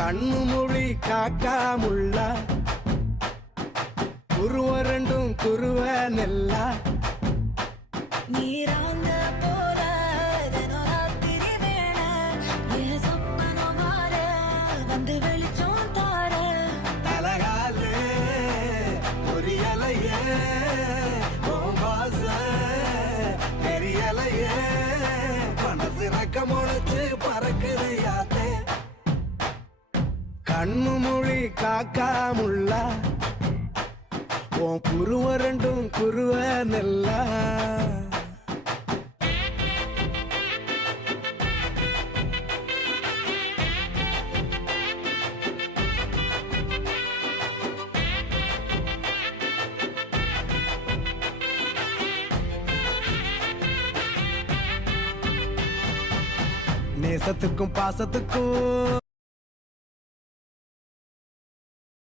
கண்ணு மொழி காக்காமுள்ள குருவ ரெண்டும் குருவ நெல்லா நீராங்க போல தினராத்திரி வேண என் சொப்பனம் மாற வந்து வெளிச்சம் தார தலகாலே பொரியலையே ஓம்பாச பெரியலையே மனசு ரக்க முளைச்சு பறக்குது யாத்தே கண்ணு மொழி காக்காமுள்ள உன் குருவ ரெண்டும் குருவ நெல்லா நேசத்துக்கும் பாசத்துக்கும்